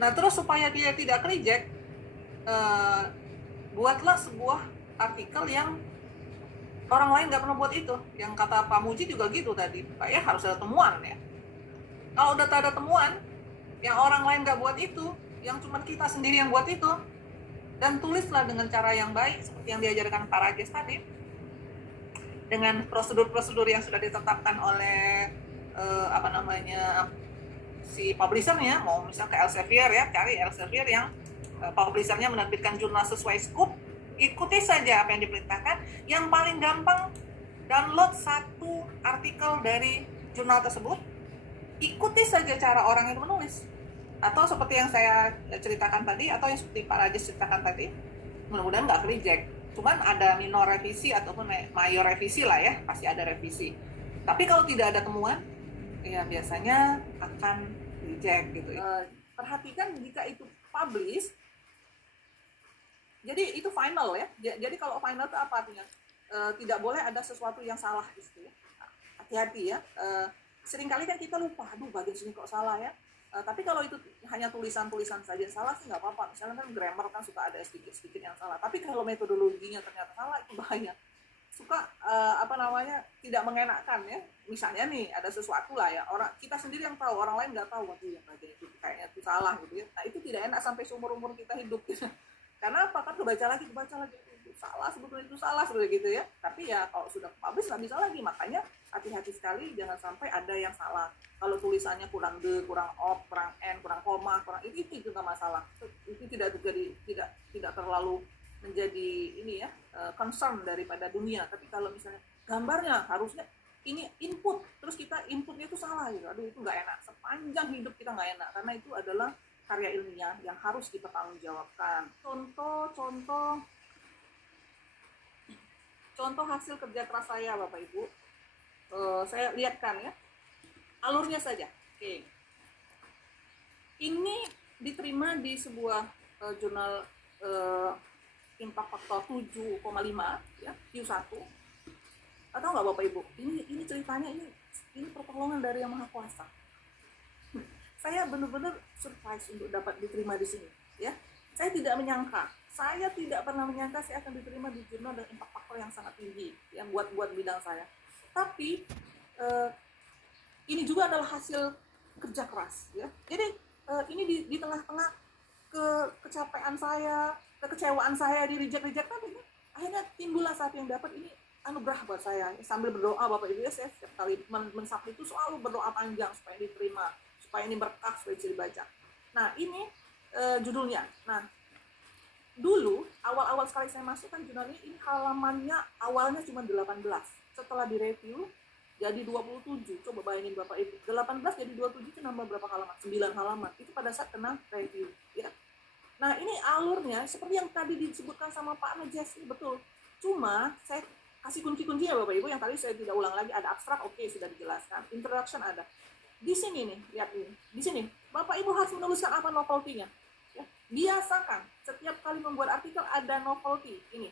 Nah, terus supaya dia tidak reject, buatlah sebuah artikel yang orang lain nggak pernah buat itu. Yang kata Pak Muji juga gitu tadi, Pak ya harus ada temuan ya. Kalau udah tak ada temuan, yang orang lain nggak buat itu, yang cuma kita sendiri yang buat itu, dan tulislah dengan cara yang baik seperti yang diajarkan Pak Rajes tadi, dengan prosedur-prosedur yang sudah ditetapkan oleh si publishernya, mau misal ke Elsevier ya, cari Elsevier yang publishernya menerbitkan jurnal sesuai scope, ikuti saja apa yang diperintahkan. Yang paling gampang, download satu artikel dari jurnal tersebut, ikuti saja cara orang itu menulis. Atau seperti yang saya ceritakan tadi, atau yang seperti Pak Rajes ceritakan tadi, mudah-mudahan nggak reject. Cuman ada minor revisi ataupun mayor revisi lah ya, pasti ada revisi. Tapi kalau tidak ada temuan, ya biasanya akan reject gitu. Perhatikan jika itu publish, jadi itu final ya. Jadi kalau final itu apa artinya? Tidak boleh ada sesuatu yang salah di situ ya. Hati-hati ya. Seringkali kan kita lupa, aduh bagian sini kok salah ya. Tapi kalau itu hanya tulisan-tulisan saja salah sih nggak apa-apa. Misalnya kan grammar kan suka ada sedikit-sedikit yang salah. Tapi kalau metodologinya ternyata salah, itu bahaya. Suka tidak mengenakan ya. Misalnya nih ada sesuatu lah ya, orang kita sendiri yang tahu, orang lain nggak tahu, waduh yang bagian itu kayaknya itu salah gitu ya. Nah itu tidak enak sampai seumur-umur kita hidup gitu. Karena apa? Kan kebaca lagi itu salah, sebetulnya itu salah seperti gitu ya. Tapi ya kalau sudah publish nggak bisa lagi. Makanya hati-hati sekali jangan sampai ada yang salah. Kalau tulisannya kurang de, kurang of, kurang n, kurang koma, kurang itu nggak masalah. Itu tidak terjadi, tidak terlalu menjadi ini ya concern daripada dunia. Tapi kalau misalnya gambarnya harusnya ini input, terus kita inputnya itu salah gitu, aduh itu nggak enak. Sepanjang hidup kita nggak enak, karena itu adalah karya ilmiah yang harus dipertanggungjawabkan. Contoh hasil kerja keras saya Bapak Ibu, saya lihatkan ya alurnya saja. Oke, ini diterima di sebuah jurnal impact factor 7,5 ya, Q1. Atau nggak Bapak Ibu, ini ceritanya ini pertolongan dari Yang Maha Kuasa. Saya benar-benar surprise untuk dapat diterima di sini ya. Saya tidak pernah menyangka saya akan diterima di jurnal dengan impact factor yang sangat tinggi yang buat bidang saya. Tapi ini juga adalah hasil kerja keras ya. Jadi ini di tengah-tengah kecapean saya, kekecewaan saya di reject tadi, akhirnya timbullah satu yang dapat ini anugerah buat saya. Sambil berdoa Bapak Ibu ya, saya setiap kali mensubmit itu selalu berdoa panjang supaya diterima, supaya ini berkah, supaya bisa dibaca. Nah ini judulnya. Nah dulu awal-awal sekali saya masuk kan jurnal ini halamannya awalnya cuma 18. Setelah direview jadi 27. Coba bayangin Bapak Ibu, 18 jadi 27 itu nambah berapa halaman? 9 halaman. Itu pada saat kena review ya. Nah ini alurnya seperti yang tadi disebutkan sama Pak Rajes, betul. Cuma saya kasih kunci-kunci ya Bapak Ibu, yang tadi saya tidak ulang lagi. Ada abstrak, oke, sudah dijelaskan. Introduction ada. Di sini nih, lihat ini. Di sini, Bapak Ibu harus menuliskan apa novelty-nya. Ya. Biasakan, setiap kali membuat artikel ada novelty. Ini.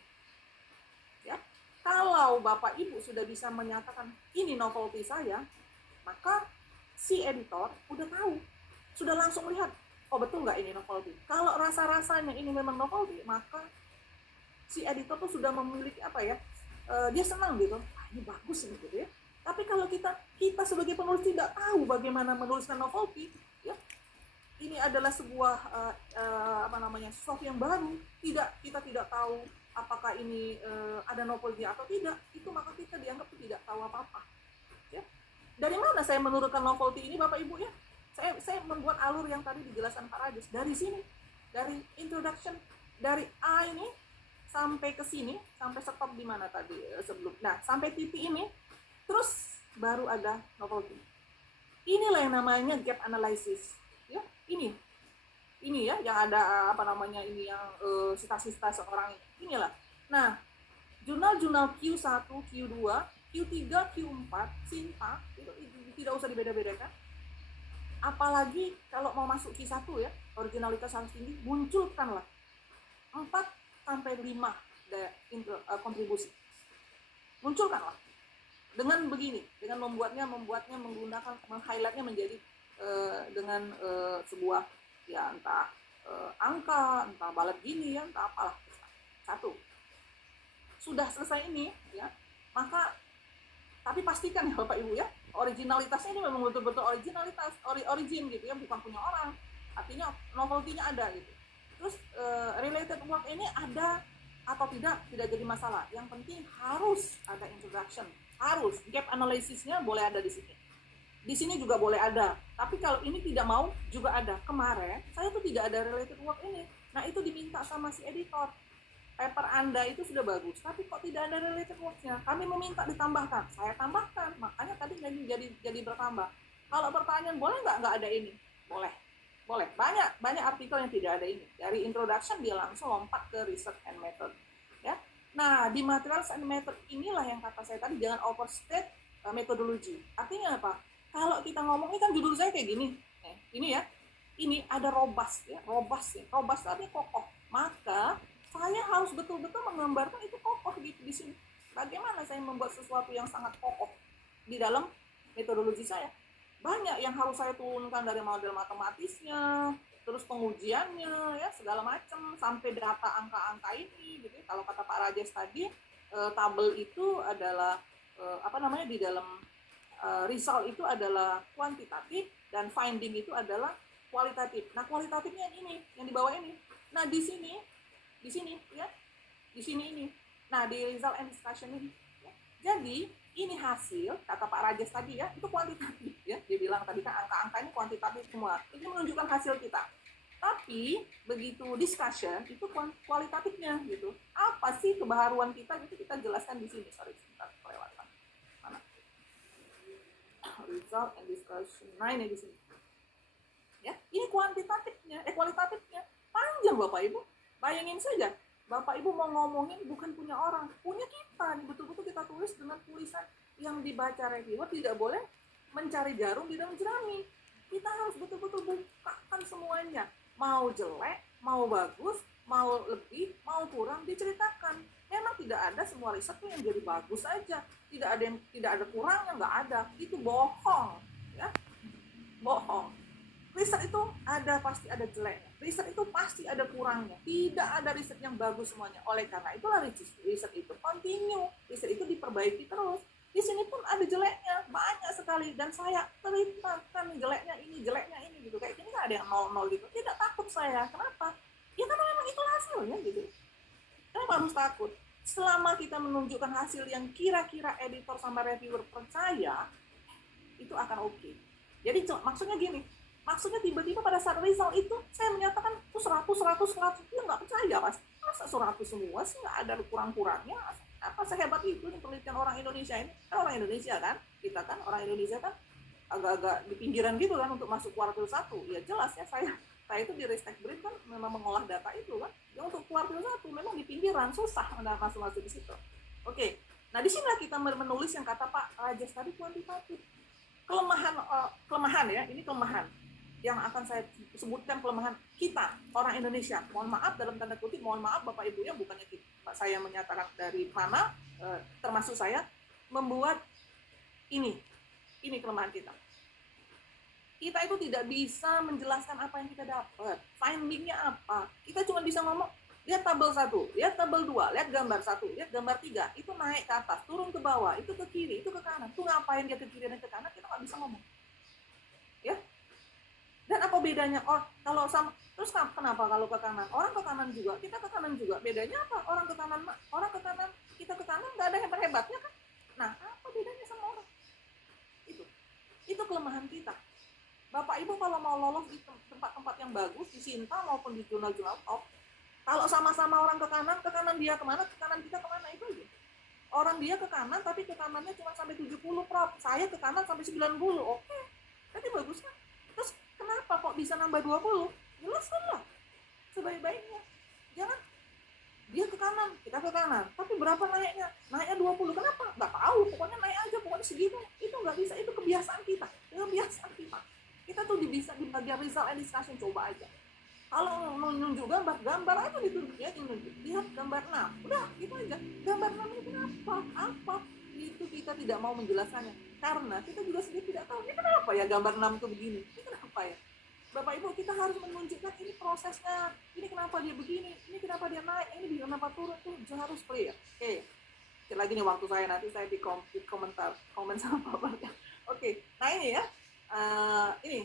Ya. Kalau Bapak Ibu sudah bisa menyatakan, ini novelty saya, maka si editor udah tahu. Sudah langsung lihat, oh betul nggak ini novelty. Kalau rasa-rasanya ini memang novelty, maka si editor tuh sudah memiliki apa ya, dia senang gitu, ini bagus ini gitu ya. Tapi kalau kita sebagai penulis tidak tahu bagaimana menuliskan novelty ya, ini adalah sebuah sesuatu yang baru, kita tidak tahu apakah ini ada novelty atau tidak, itu maka kita dianggap tidak tahu apa-apa ya. Dari mana saya menurunkan novelty ini Bapak Ibu ya? Saya membuat alur yang tadi dijelaskan Pak Rajes. Dari sini, dari introduction, dari A ini sampai ke sini, sampai stop di mana tadi sebelum. Nah, sampai titik ini, terus baru ada novelty. Inilah yang namanya gap analysis. Ya, ini ya yang ada ini yang cita-cita seorang inilah. Nah, jurnal-jurnal Q1, Q2, Q3, Q4, Sinta itu tidak usah dibeda-bedakan. Apalagi kalau mau masuk Q1 ya, originalitas harus tinggi, munculkanlah 4-5 kontribusi. Munculkanlah. Dengan begini, dengan membuatnya menggunakan, meng-highlightnya menjadi dengan sebuah ya entah angka, entah balet gini ya, entah apalah. Satu, sudah selesai ini ya, maka tapi pastikan ya Bapak Ibu ya, originalitasnya ini memang betul-betul originalitas, origin gitu ya, bukan punya orang. Artinya novelty-nya ada gitu. Terus related work ini ada atau tidak jadi masalah. Yang penting harus ada introduction, harus gap analysisnya boleh ada di sini. Di sini juga boleh ada. Tapi kalau ini tidak mau juga ada. Kemarin saya tuh tidak ada related work ini. Nah itu diminta sama si editor. Paper Anda itu sudah bagus, tapi kok tidak ada related works-nya? Kami meminta ditambahkan. Saya tambahkan, makanya tadi jadi bertambah. Kalau pertanyaan boleh nggak ada ini? Boleh. Boleh. Banyak artikel yang tidak ada ini. Dari introduction dia langsung lompat ke research and method. Ya. Nah, di materials and method inilah yang kata saya tadi, jangan overstate metodologi. Artinya apa? Kalau kita ngomong, ini kan judul saya kayak gini. Ini ya. Ini ada robust ya. Robust ya. Robust artinya kokoh. Maka saya harus betul-betul menggambarkan itu kokoh gitu di sini. Bagaimana saya membuat sesuatu yang sangat kokoh di dalam metodologi saya? Banyak yang harus saya turunkan dari model matematisnya, terus pengujiannya, ya segala macam sampai data angka-angka ini. Gitu. Kalau kata Pak Rajes tadi, tabel itu adalah di dalam result itu adalah kuantitatif dan finding itu adalah kualitatif. Nah kualitatifnya ini yang di bawah ini. Nah di sini ya, di sini ini. Nah di result and discussion ini. Ya. Jadi ini hasil kata Pak Rajes tadi ya, itu kuantitatif ya. Dia bilang tadi kan angka-angka ini kuantitatif semua. Ini menunjukkan hasil kita. Tapi begitu discussion itu kualitatifnya gitu. Apa sih kebaharuan kita gitu kita jelaskan di sini. Sorry, sebentar kelewatan. Mana? Result and discussion. Nah ini di sini. Ya, ini kuantitatifnya, kualitatifnya panjang Bapak Ibu. Bayangin saja, Bapak Ibu mau ngomongin bukan punya orang, punya kita. Betul-betul kita tulis dengan tulisan yang dibaca reviewer, tidak boleh mencari jarum di dalam jerami. Kita harus betul-betul bukakan semuanya. Mau jelek, mau bagus, mau lebih, mau kurang, diceritakan. Memang tidak ada semua riset yang jadi bagus saja. Tidak ada kurangnya, nggak ada. Itu bohong. Ya, bohong. Riset itu pasti ada jeleknya. Riset itu pasti ada kurangnya. Tidak ada riset yang bagus semuanya. Oleh karena itulah riset itu continue. Riset itu diperbaiki terus. Di sini pun ada jeleknya, banyak sekali. Dan saya ceritakan jeleknya ini gitu. Kayak gini kan ada yang 0-0 gitu. Tidak takut saya. Kenapa? Ya karena memang itu hasilnya gitu. Kenapa harus takut? Selama kita menunjukkan hasil yang kira-kira editor sama reviewer percaya, itu akan oke. Jadi maksudnya gini, maksudnya tiba-tiba pada saat result itu saya menyatakan itu 100 dia nggak percaya pasti. Masa 100 semua sih nggak ada kurang-kurangnya? Apa sehebat itu nih penelitian orang Indonesia ini? Kan orang Indonesia kan, kita kan orang Indonesia kan agak-agak di pinggiran gitu kan untuk masuk kuartil 1. Ya jelas ya saya itu di Ristek Brin kan memang mengolah data itu kan. Ya untuk kuartil 1 memang di pinggiran susah masuk di situ. Oke. Nah di sinilah kita menulis yang kata Pak Rajes tadi kuantitatif. Kelemahan ya, ini kelemahan yang akan saya sebutkan kelemahan kita orang Indonesia. Mohon maaf dalam tanda kutip, mohon maaf Bapak Ibu ya, bukannya saya menyatakan dari mana, termasuk saya membuat ini kelemahan kita. Kita itu tidak bisa menjelaskan apa yang kita dapat, findingnya apa. Kita cuma bisa ngomong, lihat tabel 1, lihat tabel 2, lihat gambar 1, lihat gambar 3, itu naik ke atas, turun ke bawah, itu ke kiri, itu ke kanan. Itu ngapain dia ke kiri dan ke kanan, kita nggak bisa ngomong. Ya. Dan apa bedanya? Kalau sama, terus kenapa kalau ke kanan? Orang ke kanan juga, kita ke kanan juga. Bedanya apa? Orang ke kanan, kita ke kanan, nggak ada hebat-hebatnya kan? Nah, apa bedanya sama orang? Itu kelemahan kita. Bapak Ibu kalau mau lolos di tempat-tempat yang bagus, di Sinta maupun di jurnal-jurnal top, kalau sama-sama orang ke kanan dia kemana, ke kanan kita kemana, itu aja. Orang dia ke kanan, tapi ke kanannya cuma sampai 70, Prof. Saya ke kanan sampai 90, oke. Tapi bagus kan? Terus kenapa kok bisa nambah 20? Jelaskan lah sebaik-baiknya. Jangan dia ke kanan, kita ke kanan. Tapi berapa naiknya? Naiknya 20. Kenapa? Nggak tahu. Pokoknya naik aja, pokoknya segitu. Itu nggak bisa. Itu kebiasaan kita. Kita tuh bisa di bagian result and discussion, coba aja. Kalau menunjuk gambar aja ditunjuk ya, lihat gambar 6. Udah, gitu aja. Gambar 6 itu apa? Itu kita tidak mau menjelaskannya. Karena kita juga sendiri tidak tahu, ini kenapa ya gambar 6 itu begini? Ini kenapa ya? Bapak Ibu, kita harus menunjukkan ini prosesnya, ini kenapa dia begini, ini kenapa dia naik, ini kenapa turun, tuh harus clear. Oke, lagi nih waktu saya, nanti saya di komen sama Bapak. Oke, nah ini ya, ini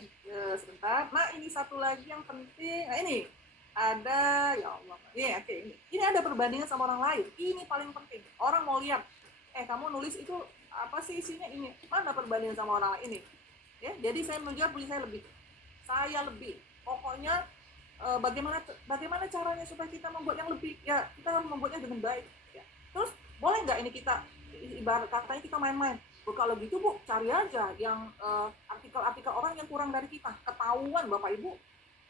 sebentar. Nah ini satu lagi yang penting, nah ini ada, ya Allah, oke, ini ada perbandingan sama orang lain, ini paling penting. Orang mau lihat, kamu nulis itu apa sih isinya, ini mana perbandingan sama orang lain ini, ya. Jadi saya menunjukkan punya saya lebih, pokoknya bagaimana caranya supaya kita membuat yang lebih, ya kita harus membuatnya dengan baik, ya. Terus boleh nggak ini kita ibarat katanya kita main-main, kalau gitu Bu cari aja yang artikel-artikel orang yang kurang dari kita, ketahuan Bapak Ibu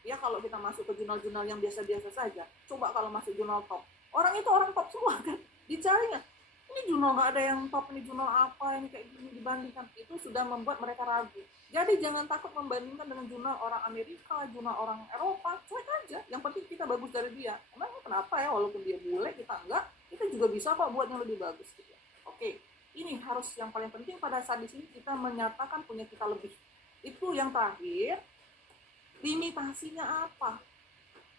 ya. Kalau kita masuk ke jurnal-jurnal yang biasa-biasa saja, coba kalau masuk jurnal top, orang itu orang top semua kan, dicarinya ini jurnal nggak ada yang top, ini jurnal apa, ini kayak gini, dibandingkan itu sudah membuat mereka ragu. Jadi jangan takut membandingkan dengan jurnal orang Amerika, jurnal orang Eropa, cuek aja. Yang penting kita bagus dari dia. Emang kenapa ya, walaupun dia bule, kita enggak, kita juga bisa kok buat yang lebih bagus. Gitu. Oke, ini harus yang paling penting pada saat di sini kita menyatakan punya kita lebih. Itu yang terakhir, limitasinya apa?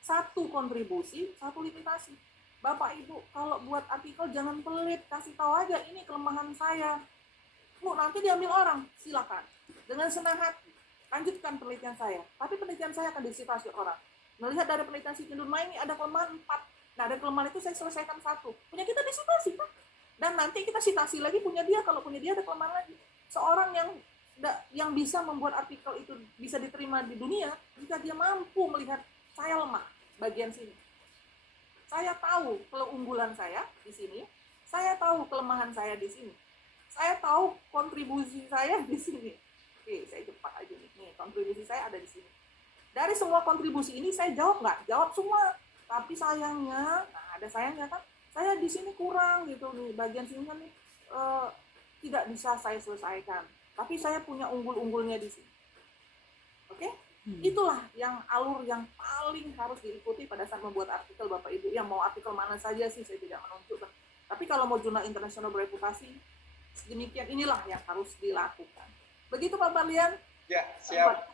Satu kontribusi, satu limitasi. Bapak Ibu kalau buat artikel jangan pelit, kasih tahu aja ini kelemahan saya. Bu, nanti diambil orang, silakan. Dengan senang hati, lanjutkan penelitian saya. Tapi penelitian saya akan disitasi orang. Melihat dari penelitian si Kindurma ini ada kelemahan 4. Nah, dari kelemahan itu saya selesaikan 1. Punya kita disitasi kan? Dan nanti kita citasi lagi punya dia, kalau punya dia ada kelemahan lagi. Seorang yang bisa membuat artikel itu bisa diterima di dunia, jika dia mampu melihat saya lemah bagian sini. Saya tahu keunggulan saya di sini, saya tahu kelemahan saya di sini, saya tahu kontribusi saya di sini. Oke, saya cepat aja nih. Nih, kontribusi saya ada di sini. Dari semua kontribusi ini saya jawab nggak? Jawab semua. Tapi sayangnya, nah ada sayangnya kan, saya di sini kurang gitu nih, bagian sini nih tidak bisa saya selesaikan. Tapi saya punya unggul-unggulnya di sini. Oke? Itulah yang alur yang paling harus diikuti pada saat membuat artikel Bapak Ibu. Yang mau artikel mana saja sih, saya tidak menunjukkan. Tapi kalau mau jurnal internasional bereputasi, sedemikian inilah yang harus dilakukan. Begitu Pak Barlian? Ya, siap.